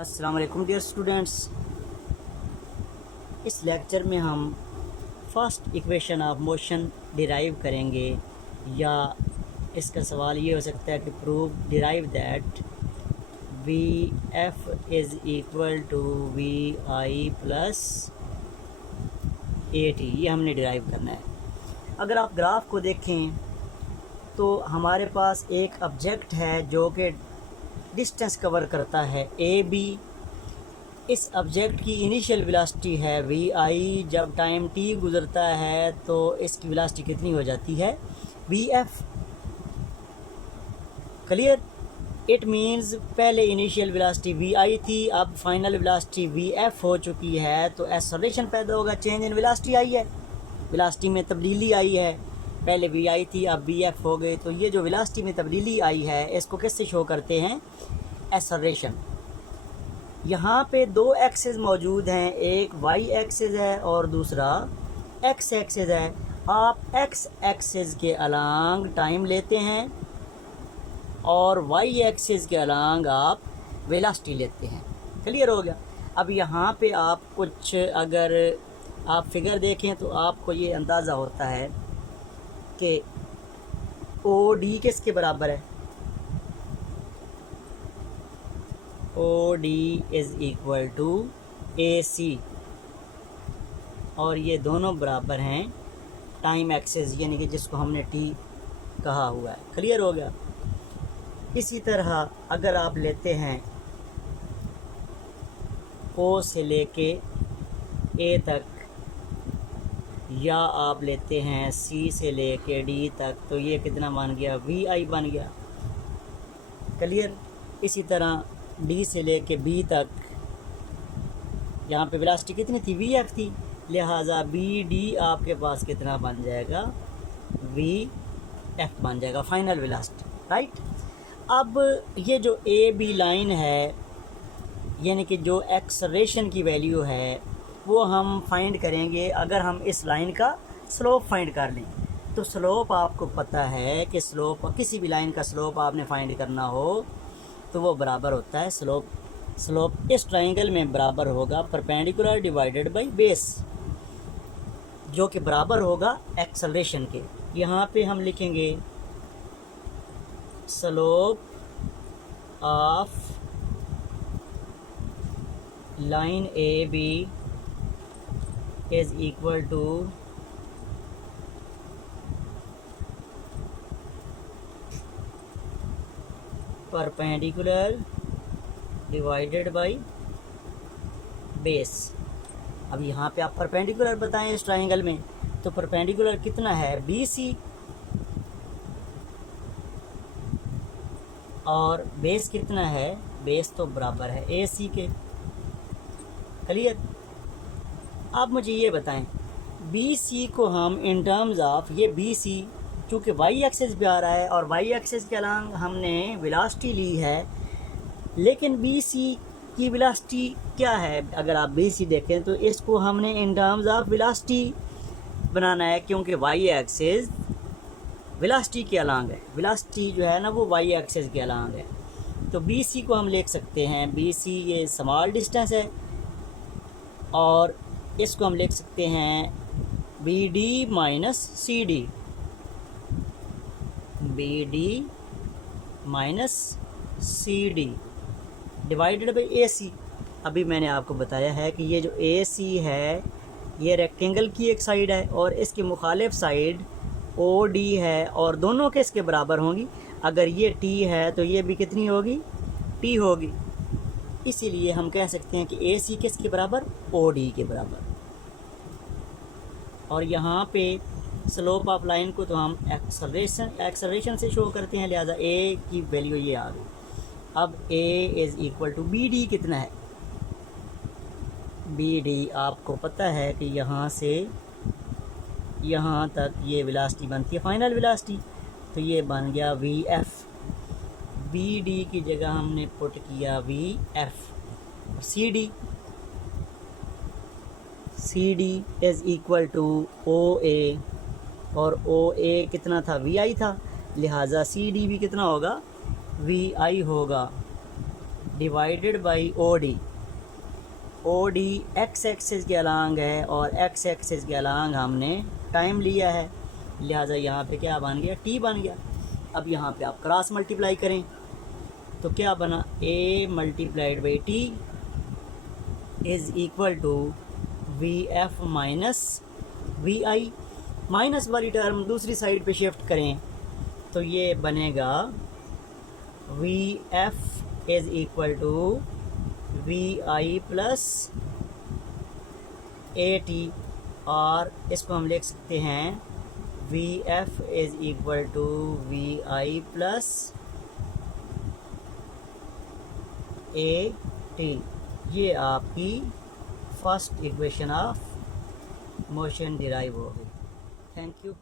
अस्सलाम वालेकुम dear students. इस लेक्चर में हम first equation of motion derive करेंगे, या इसका सवाल ये हो सकता है कि prove derive that V F is equal to V I plus A T. ये हमने डिराइव करना है। अगर आप ग्राफ को देखें तो हमारे पास एक ऑब्जेक्ट है जो कि डिस्टेंस कवर करता है ए बी। इस ऑब्जेक्ट की इनिशियल वेलोसिटी है वी आई। जब टाइम टी गुज़रता है तो इसकी वेलोसिटी कितनी हो जाती है, V F. Clear? It means पहले इनिशियल वेलोसिटी वी आई थी, अब फाइनल वेलोसिटी वी एफ हो चुकी है, तो एक्सेलरेशन पैदा होगा, चेंज इन वेलोसिटी आई है, वेलोसिटी में तब्दीली आई है। पहले वी आई थी, अब वी एफ हो गई। तो ये जो वेलोसिटी में तब्दीली आई है इसको किससे शो करते हैं, एक्सेलरेशन। यहाँ पे दो एक्सेस मौजूद हैं, एक वाई एक्सेस है और दूसरा एक्स एक्सेस है। आप एक्स एक्सेस के अलांग टाइम लेते हैं और वाई एक्सेस के अलांग आप वेलोसिटी लेते हैं। क्लियर हो गया? अब यहाँ पे आप कुछ अगर आप फिगर देखें तो आपको ये अंदाज़ा होता है कि ओ डी किसके बराबर है। O D is equal to A C, और ये दोनों बराबर हैं टाइम एक्सेस, यानी कि जिसको हमने टी कहा हुआ है। क्लियर हो गया? इसी तरह अगर आप लेते हैं ओ से लेके ए तक, या आप लेते हैं सी से लेके डी तक, तो ये कितना बन गया, वी आई बन गया। क्लियर? इसी तरह डी से लेके बी तक, यहाँ पे वेलोसिटी कितनी थी, वी एफ थी, लिहाजा बी डी आपके पास कितना बन जाएगा, वी एफ बन जाएगा, फाइनल वेलोसिटी। राइट? अब ये जो ए बी लाइन है, यानी कि जो एक्सेलरेशन की वैल्यू है वो हम फाइंड करेंगे अगर हम इस लाइन का स्लोप फाइंड कर लें। तो स्लोप आपको पता है कि स्लोप, किसी भी लाइन का स्लोप आपने फाइंड करना हो तो वो बराबर होता है स्लोप इस ट्राइंगल में बराबर होगा परपेंडिकुलर डिवाइडेड बाय बेस, जो कि बराबर होगा एक्सेलरेशन के। यहाँ पे हम लिखेंगे slope of line A B is equal to perpendicular divided by base. अब यहाँ पे आप परपेंडिकुलर बताएं इस ट्राइंगल में, तो परपेंडिकुलर कितना है, बी सी, और बेस कितना है, बेस तो बराबर है ए सी के। क्लियर? आप मुझे ये बताएं, बी सी को हम इन टर्म्स ऑफ, ये बी सी चूँकि वाई एक्सेस भी आ रहा है और वाई एक्सेस के अलांग हमने वेलोसिटी ली है, लेकिन बी सी की वेलोसिटी क्या है, अगर आप बी सी देखें तो इसको हमने इन टर्म्स ऑफ वेलोसिटी बनाना है, क्योंकि वाई एक्सेस वेलोसिटी के अलांग है, वेलोसिटी जो है ना वो वाई एक्सेस के अलांग है। तो बी सी को हम लिख सकते हैं, बी सी ये स्मॉल डिस्टेंस है, और इसको हम लिख सकते हैं B D minus C D, B D minus C D divided by A C. अभी मैंने आपको बताया है कि ये जो ए सी है ये रेक्टेंगल की एक साइड है और इसकी मुखालिफ साइड ओ डी है, और दोनों के इसके बराबर होंगी। अगर ये टी है तो ये भी कितनी होगी, टी होगी। इसीलिए हम कह सकते हैं कि ए सी किसके बराबर, ओ डी के बराबर। और यहाँ पे स्लोप ऑफ लाइन को तो हम एक्सेलरेशन से शो करते हैं, लिहाजा ए की वैल्यू ये आ गई। अब A is equal to B D कितना है, बी डी आपको पता है कि यहाँ से यहाँ तक ये वेलोसिटी बनती है फाइनल वेलोसिटी, तो ये बन गया वी एफ। बी डी की जगह हमने पुट किया V F. C D is equal to O A, और ओ ए कितना था, वी आई था, लिहाजा सी डी भी कितना होगा, वी आई होगा। Divided by O D. O D X axis के अलांग है और एक्स एक्सिस के अलांग हमने टाइम लिया है, लिहाजा यहाँ पे क्या बन गया, टी बन गया। अब यहाँ पे आप क्रॉस मल्टीप्लाई करें तो क्या बना, A multiplied by T is equal to V F minus V I. Minus वाली टर्म दूसरी साइड पे शिफ्ट करें तो ये बनेगा V F is equal to V I plus A T, और इसको हम लिख सकते हैं V F is equal to V I plus A T. ये आपकी first equation of motion derive हो गई। Thank you.